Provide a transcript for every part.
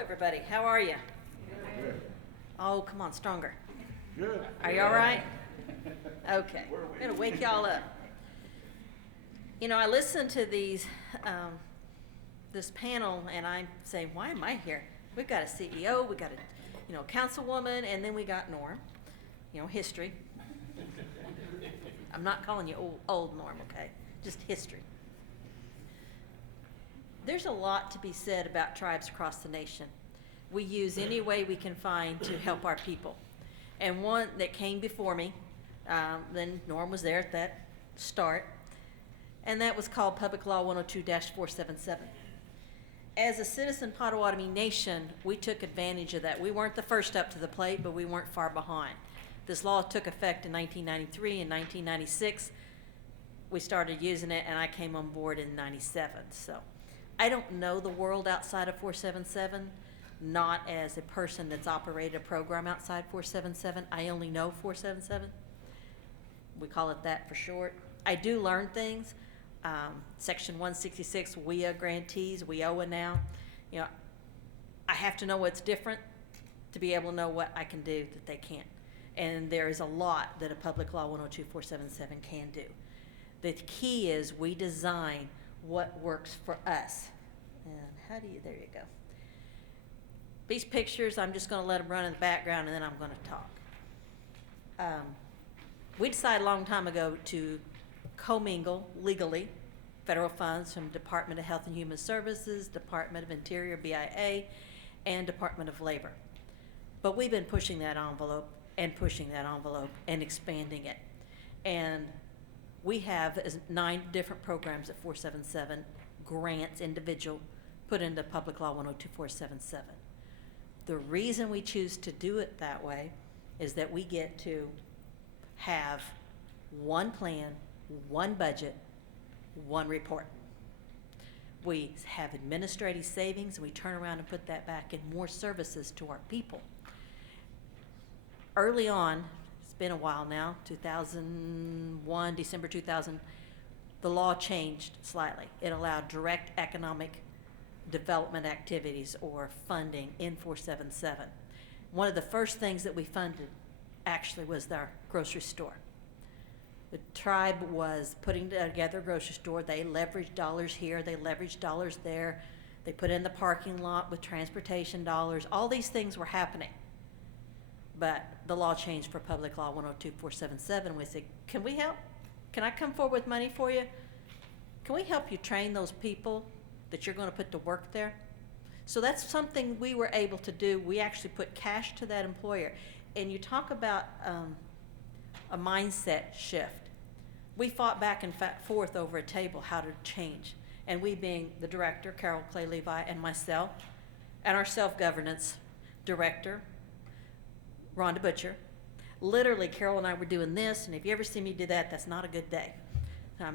everybody. How are you? Good. Oh, come on, stronger. Good. Are you all right? Okay. I'm going to wake y'all up. You know, I listen to this panel, and I'm saying, why am I here? We've got a CEO, we got a, councilwoman, and then we got Norm, history. I'm not calling you old Norm, okay? Just history. There's a lot to be said about tribes across the nation. We use any way we can find to help our people. And one that came before me, then Norm was there at that start, and that was called Public Law 102-477. As a citizen Potawatomi nation, we took advantage of that. We weren't the first up to the plate, but we weren't far behind. This law took effect in 1993. In 1996, we started using it, and I came on board in 97. So I don't know the world outside of 477, not as a person that's operated a program outside 477. I only know 477. We call it that for short. I do learn things. Section 166, WIA grantees, WIOA now. I have to know what's different to be able to know what I can do that they can't. And there is a lot that a Public Law 102-477 can do. The key is we design what works for us. And there you go. These pictures, I'm just going to let them run in the background, and then I'm going to talk. We decided a long time ago to commingle legally federal funds from Department of Health and Human Services, Department of Interior, BIA, and Department of Labor. But we've been pushing that envelope and expanding it. And we have 9 different programs at 477, grants, individual, put into Public Law 102-477. The reason we choose to do it that way is that we get to have one plan, one budget, one report. We have administrative savings, and we turn around and put that back in more services to our people. Early on, it's been a while now, 2001, December 2000, the law changed slightly. It allowed direct economic development activities or funding in 477. One of the first things that we funded actually was our grocery store. The tribe was putting together a grocery store. They leveraged dollars here, they leveraged dollars there. They put in the parking lot with transportation dollars. All these things were happening. But the law changed for Public Law 102-477. We said, can we help? Can I come forward with money for you? Can we help you train those people that you're going to put to work there? So that's something we were able to do. We actually put cash to that employer. And you talk about a mindset shift. We fought back and forth over a table how to change. And we being the director, Carol Clay Levi, and myself, and our self-governance director, Rhonda Butcher. Literally, Carol and I were doing this, and if you ever see me do that, that's not a good day.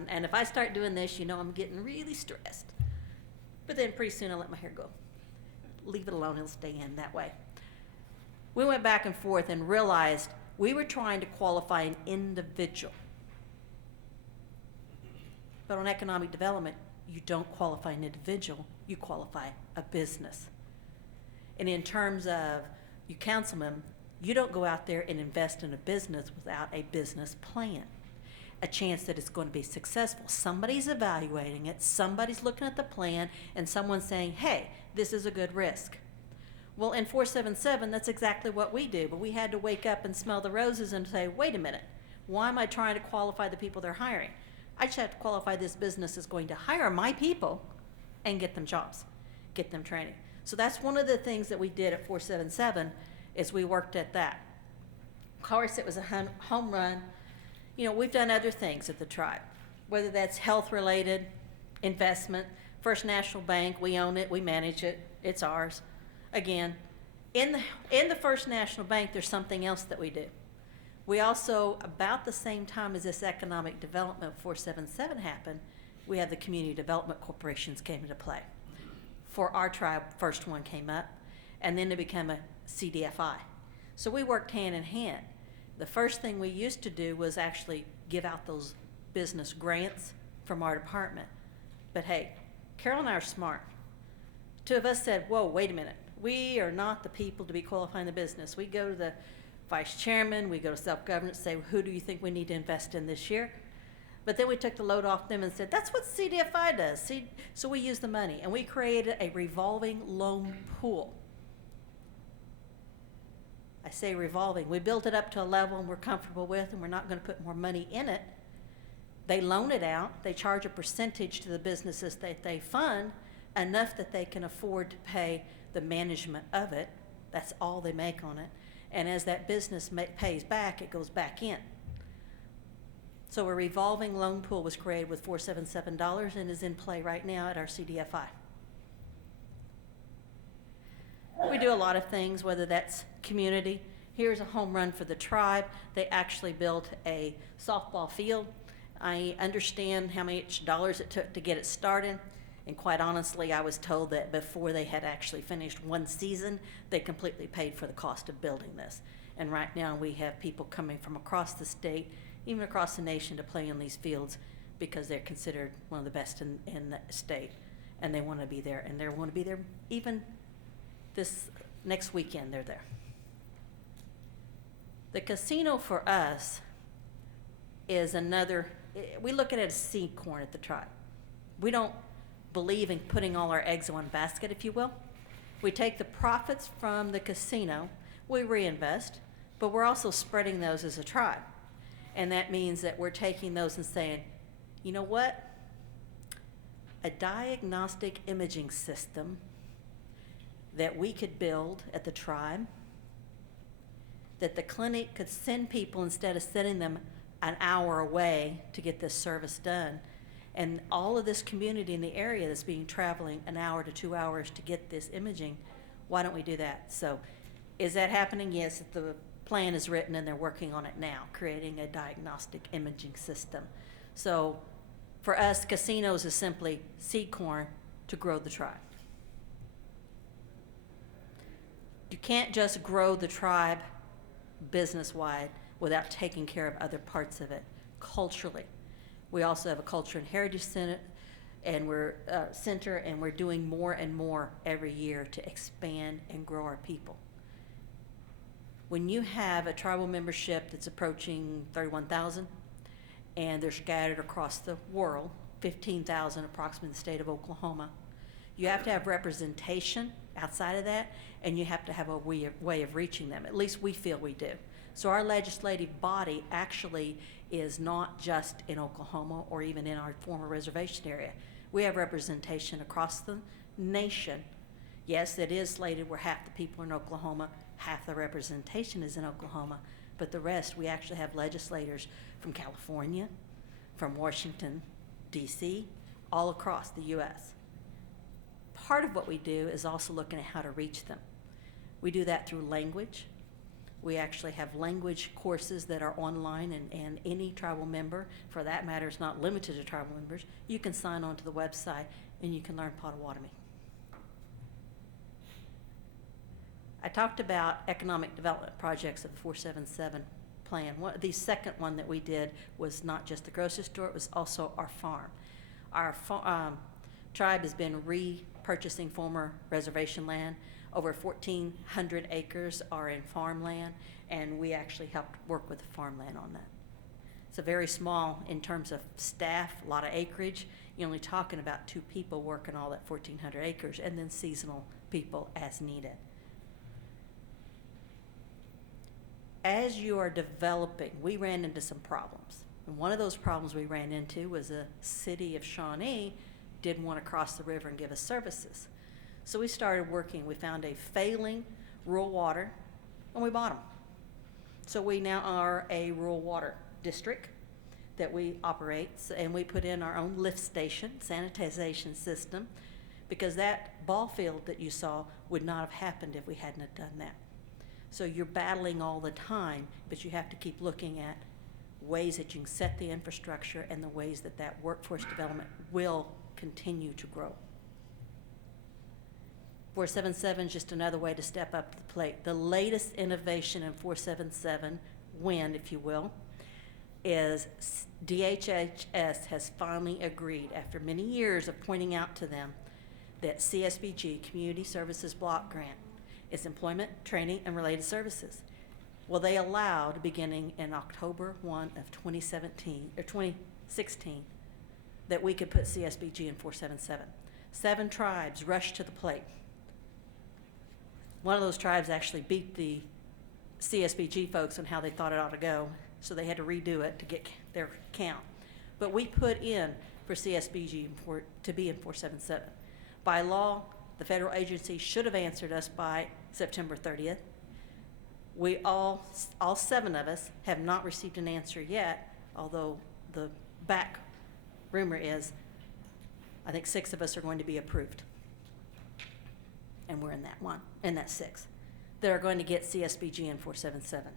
And if I start doing this, I'm getting really stressed. But then pretty soon I let my hair go. Leave it alone, it'll stay in that way. We went back and forth and realized we were trying to qualify an individual. But on economic development, you don't qualify an individual, you qualify a business. And in terms of you councilmen, you don't go out there and invest in a business without a business plan, a chance that it's going to be successful. Somebody's evaluating it, somebody's looking at the plan, and someone's saying, hey, this is a good risk. Well, in 477, that's exactly what we do, but we had to wake up and smell the roses and say, wait a minute, why am I trying to qualify the people they're hiring? I just have to qualify this business is going to hire my people and get them jobs, get them training. So that's one of the things that we did at 477 is we worked at that. Of course, it was a home run. We've done other things at the tribe, whether that's health-related, investment, First National Bank, we own it, we manage it, it's ours. Again, in the First National Bank, there's something else that we do. We also, about the same time as this economic development 477 happened, we had the community development corporations came into play. For our tribe, first one came up, and then it became a CDFI. So we worked hand in hand. The first thing we used to do was actually give out those business grants from our department. But hey, Carol and I are smart. Two of us said, whoa, wait a minute. We are not the people to be qualifying the business. We go to the vice chairman, we go to self-governance, say, who do you think we need to invest in this year? But then we took the load off them and said, that's what CDFI does. So we used the money, and we created a revolving loan pool. I say revolving. We built it up to a level we're comfortable with, and we're not going to put more money in it. They loan it out. They charge a percentage to the businesses that they fund, enough that they can afford to pay the management of it. That's all they make on it. And as that business pays back, it goes back in. So a revolving loan pool was created with $477 and is in play right now at our CDFI. We do a lot of things, whether that's community. Here's a home run for the tribe. They actually built a softball field. I understand how much dollars it took to get it started. And quite honestly, I was told that before they had actually finished one season, they completely paid for the cost of building this. And right now we have people coming from across the state, even across the nation, to play in these fields because they're considered one of the best in the state. And they want to be there, and they want to be there even this next weekend, they're there. The casino for us is another, we look at it as seed corn at the tribe. We don't believe in putting all our eggs in one basket, if you will. We take the profits from the casino, we reinvest, but we're also spreading those as a tribe. And that means that we're taking those and saying, you know what? A diagnostic imaging system that we could build at the tribe, that the clinic could send people instead of sending them an hour away to get this service done. And all of this community in the area that's being traveling an hour to 2 hours to get this imaging, why don't we do that? So is that happening? Yes, the plan is written and they're working on it now, creating a diagnostic imaging system. So for us, casinos is simply seed corn to grow the tribe. You can't just grow the tribe business-wide without taking care of other parts of it culturally. We also have a Culture and Heritage Center, and we're doing more and more every year to expand and grow our people. When you have a tribal membership that's approaching 31,000, and they're scattered across the world, 15,000 approximately in the state of Oklahoma, you have to have representation outside of that, and you have to have a way of reaching them. At least we feel we do. So our legislative body actually is not just in Oklahoma or even in our former reservation area. We have representation across the nation. Yes, it is slated where half the people are in Oklahoma, half the representation is in Oklahoma, but the rest, we actually have legislators from California, from Washington, D.C., all across the U.S. Part of what we do is also looking at how to reach them. We do that through language. We actually have language courses that are online, and any tribal member, for that matter, is not limited to tribal members. You can sign on to the website and you can learn Potawatomi. I talked about economic development projects of the 477 plan. The second one that we did was not just the grocery store, it was also our farm. Our tribe has been repurchasing former reservation land. Over 1,400 acres are in farmland, and we actually helped work with the farmland on that. It's a very small in terms of staff, a lot of acreage. You're only talking about 2 people working all that 1,400 acres, and then seasonal people as needed. As you are developing, we ran into some problems. And one of those problems we ran into was the city of Shawnee didn't want to cross the river and give us services. So we started working. We found a failing rural water, and we bought them. So we now are a rural water district that we operate, and we put in our own lift station, sanitization system, because that ball field that you saw would not have happened if we hadn't have done that. So you're battling all the time, but you have to keep looking at ways that you can set the infrastructure and the ways that that workforce development will continue to grow. 477 is just another way to step up to the plate. The latest innovation in 477, wind, if you will, is DHHS has finally agreed, after many years of pointing out to them, that CSBG, Community Services Block Grant, It's employment, training, and related services. Well, they allowed, beginning in October 1 of 2017, or 2016, that we could put CSBG in 477. 7 tribes rushed to the plate. One of those tribes actually beat the CSBG folks on how they thought it ought to go, so they had to redo it to get their count. But we put in for CSBG to be in 477. By law, the federal agency should have answered us by September 30th. We all 7 of us have not received an answer yet, although the back rumor is I think 6 of us are going to be approved. And we're in that 6. That are going to get CSBG in 477.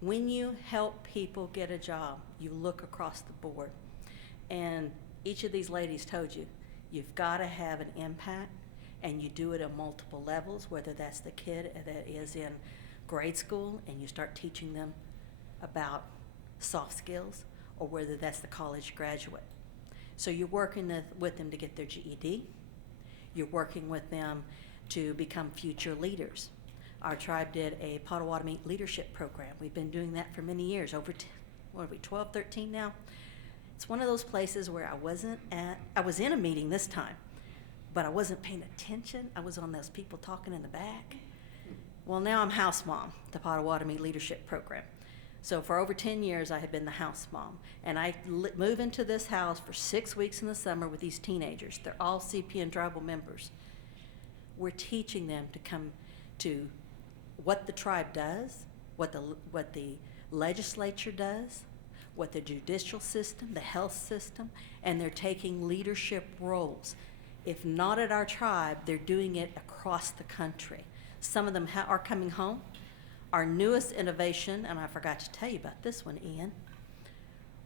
When you help people get a job, you look across the board. And each of these ladies told you, you've got to have an impact, and you do it at multiple levels, whether that's the kid that is in grade school and you start teaching them about soft skills, or whether that's the college graduate. So you're working with them to get their GED. You're working with them to become future leaders. Our tribe did a Potawatomi leadership program. We've been doing that for many years, over 12, 13 now. It's one of those places where I was in a meeting this time, but I wasn't paying attention. I was on those people talking in the back. Well, now I'm house mom, the Potawatomi leadership program. So for over 10 years, I have been the house mom. And I move into this house for 6 weeks in the summer with these teenagers. They're all CP and tribal members. We're teaching them to come to what the tribe does, what the legislature does, what the judicial system, the health system, and they're taking leadership roles. If not at our tribe, they're doing it across the country. Some of them are coming home. Our newest innovation, and I forgot to tell you about this one, Ian,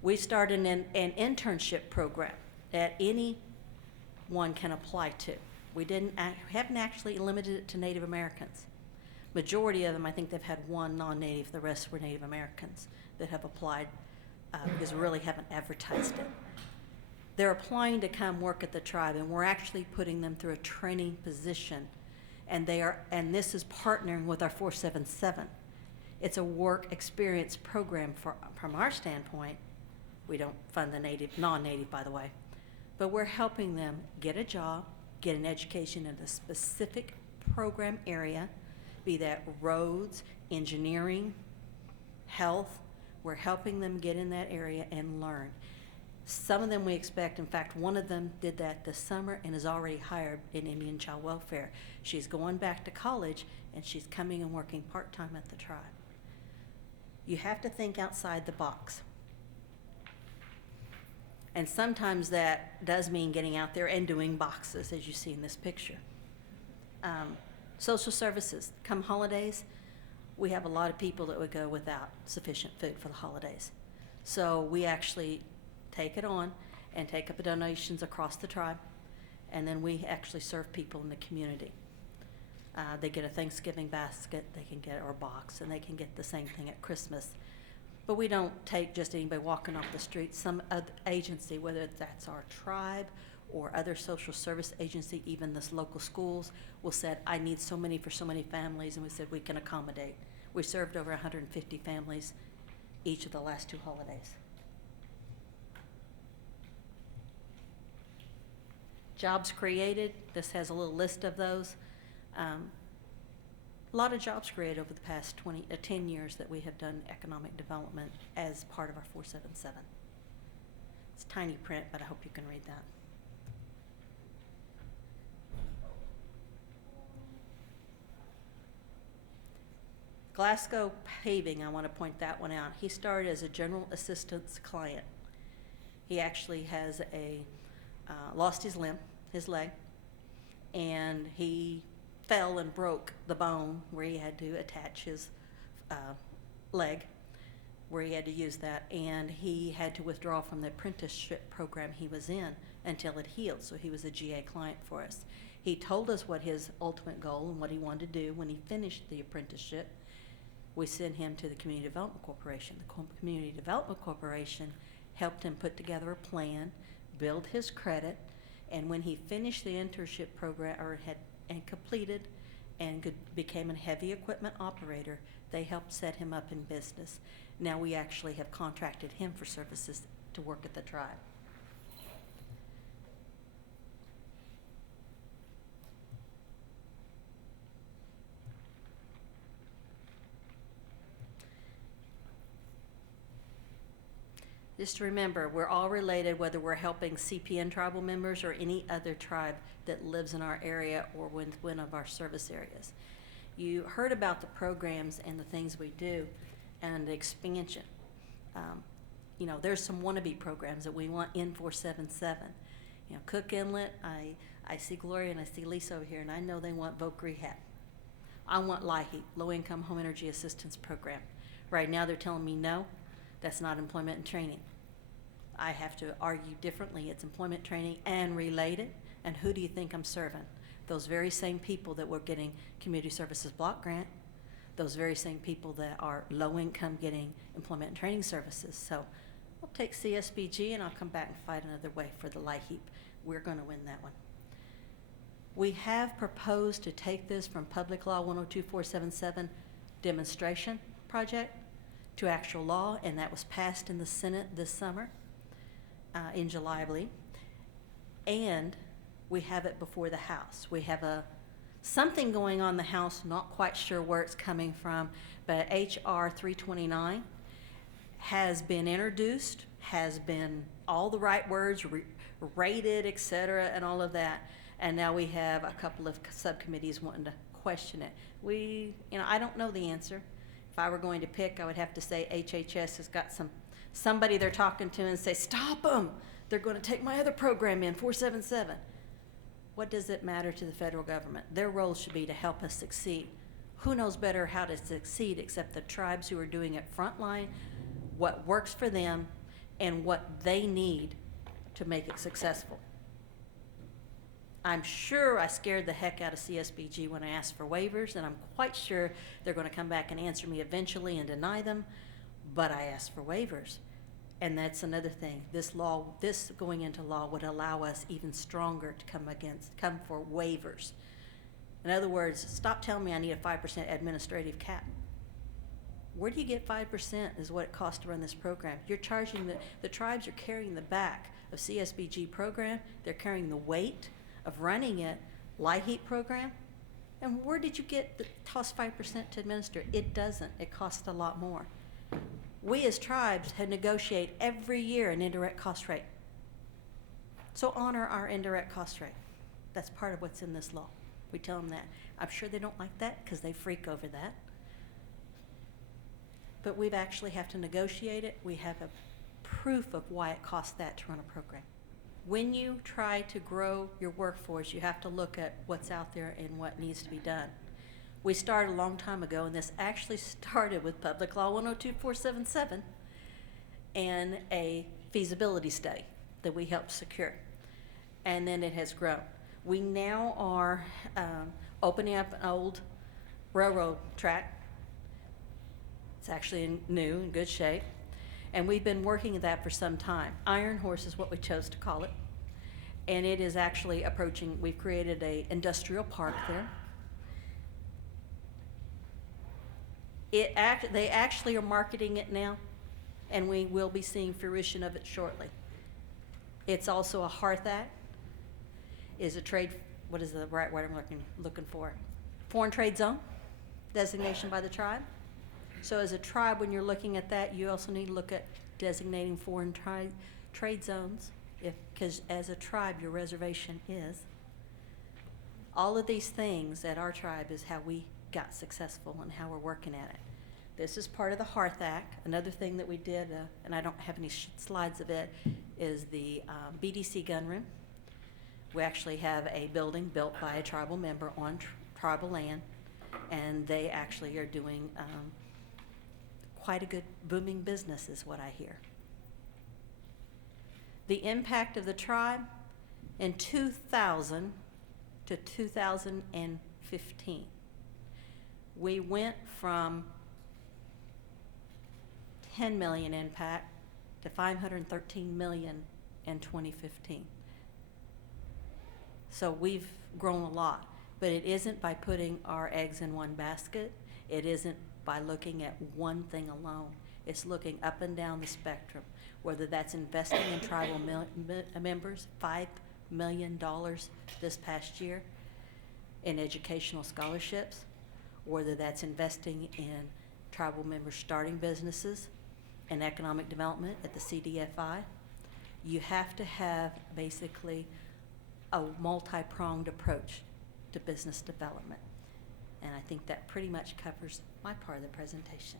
we started an internship program that anyone can apply to. We haven't actually limited it to Native Americans. Majority of them, I think they've had one non-Native, the rest were Native Americans that have applied because we really haven't advertised it. They're applying to come work at the tribe, and we're actually putting them through a training position. And this is partnering with our 477. It's a work experience program from our standpoint. We don't fund the non-Native, by the way, but we're helping them get a job, get an education in a specific program area, be that roads, engineering, health. We're helping them get in that area and learn. Some of them we expect, in fact, one of them did that this summer and is already hired in Indian Child Welfare. She's going back to college, and she's coming and working part-time at the tribe. You have to think outside the box. And sometimes that does mean getting out there and doing boxes, as you see in this picture. Social services. Come holidays, we have a lot of people that would go without sufficient food for the holidays. So we actually take it on and take up donations across the tribe, and then we actually serve people in the community. They get a Thanksgiving basket, they can get or box, and they can get the same thing at Christmas. But we don't take just anybody walking off the street. Some other agency, whether that's our tribe or other social service agency, even this local schools, will say, I need so many for so many families, and we said we can accommodate. We served over 150 families each of the last 2 holidays. Jobs created, this has a little list of those. A lot of jobs created over the past 10 years that we have done economic development as part of our 477. It's tiny print, but I hope you can read that. Glasgow Paving, I want to point that one out. He started as a general assistance client. He actually has lost his leg, and he fell and broke the bone where he had to attach his leg, where he had to use that, and he had to withdraw from the apprenticeship program he was in until it healed, so he was a GA client for us. He told us what his ultimate goal and what he wanted to do when he finished the apprenticeship. We sent him to the Community Development Corporation. The Community Development Corporation helped him put together a plan, build his credit, And when he finished the internship program, or had and completed and became a heavy equipment operator, they helped set him up in business. Now we actually have contracted him for services to work at the tribe. Just remember, we're all related, whether we're helping CPN tribal members or any other tribe that lives in our area or with one of our service areas. You heard about the programs and the things we do and the expansion. You know, there's some wannabe programs that we want in 477. You know, Cook Inlet, I see Gloria and I see Lisa over here, and I know they want voc rehab. I want LIHEAP, Low Income Home Energy Assistance Program. Right now they're telling me no. That's not employment and training. I have to argue differently. It's employment training and related. And who do you think I'm serving? Those very same people that were getting Community Services Block Grant, those very same people that are low income getting employment and training services. So I'll take CSBG and I'll come back and fight another way for the LIHEAP. We're going to win that one. We have proposed to take this from Public Law 102477 demonstration project to actual law, and that was passed in the Senate this summer, in July, I believe. And we have it before the House. We have something going on in the House, not quite sure where it's coming from, but H.R. 329 has been introduced, has been all the right words, rated, et cetera, and all of that. And now we have a couple of subcommittees wanting to question it. I don't know the answer. If I were going to pick, I would have to say HHS has got somebody they're talking to and say, stop them. They're going to take my other program in, 477. What does it matter to the federal government? Their role should be to help us succeed. Who knows better how to succeed except the tribes who are doing it frontline, what works for them, and what they need to make it successful. I'm sure I scared the heck out of CSBG when I asked for waivers, and I'm quite sure they're going to come back and answer me eventually and deny them, but I asked for waivers. And that's another thing. This going into law would allow us even stronger to come for waivers. In other words, stop telling me I need a 5% administrative cap. Where do you get 5% is what it costs to run this program? You're charging, the tribes are carrying the back of CSBG program, they're carrying the weight of running it, LIHEAP program, and where did you get the cost 5% to administer? It doesn't. It costs a lot more. We as tribes had negotiate every year an indirect cost rate. So honor our indirect cost rate. That's part of what's in this law. We tell them that. I'm sure they don't like that because they freak over that. But we've actually have to negotiate it. We have a proof of why it costs that to run a program. When you try to grow your workforce, you have to look at what's out there and what needs to be done. We started a long time ago, and this actually started with Public Law 102477 and a feasibility study that we helped secure. And then it has grown. We now are opening up an old railroad track. It's actually new, in good shape. And we've been working at that for some time. Iron Horse is what we chose to call it. And it is actually approaching, we've created an industrial park there. They actually are marketing it now, and we will be seeing fruition of it shortly. It's also a Hearth Act, is a trade, what is the right word I'm looking for? Foreign trade zone designation by the tribe. So as a tribe, when you're looking at that, you also need to look at designating foreign trade zones, because as a tribe, your reservation is. All of these things at our tribe is how we got successful and how we're working at it. This is part of the Hearth Act. Another thing that we did, and I don't have any slides of it, is the BDC gun room. We actually have a building built by a tribal member on tribal land, and they actually are doing quite a good booming business is what I hear. The impact of the tribe in 2000 to 2015. We went from 10 million impact to 513 million in 2015. So we've grown a lot, but it isn't by putting our eggs in one basket. It isn't by looking at one thing alone. It's looking up and down the spectrum, whether that's investing in tribal members, $5 million this past year in educational scholarships, whether that's investing in tribal members starting businesses and economic development at the CDFI. You have to have basically a multi-pronged approach to business development. And I think that pretty much covers my part of the presentation.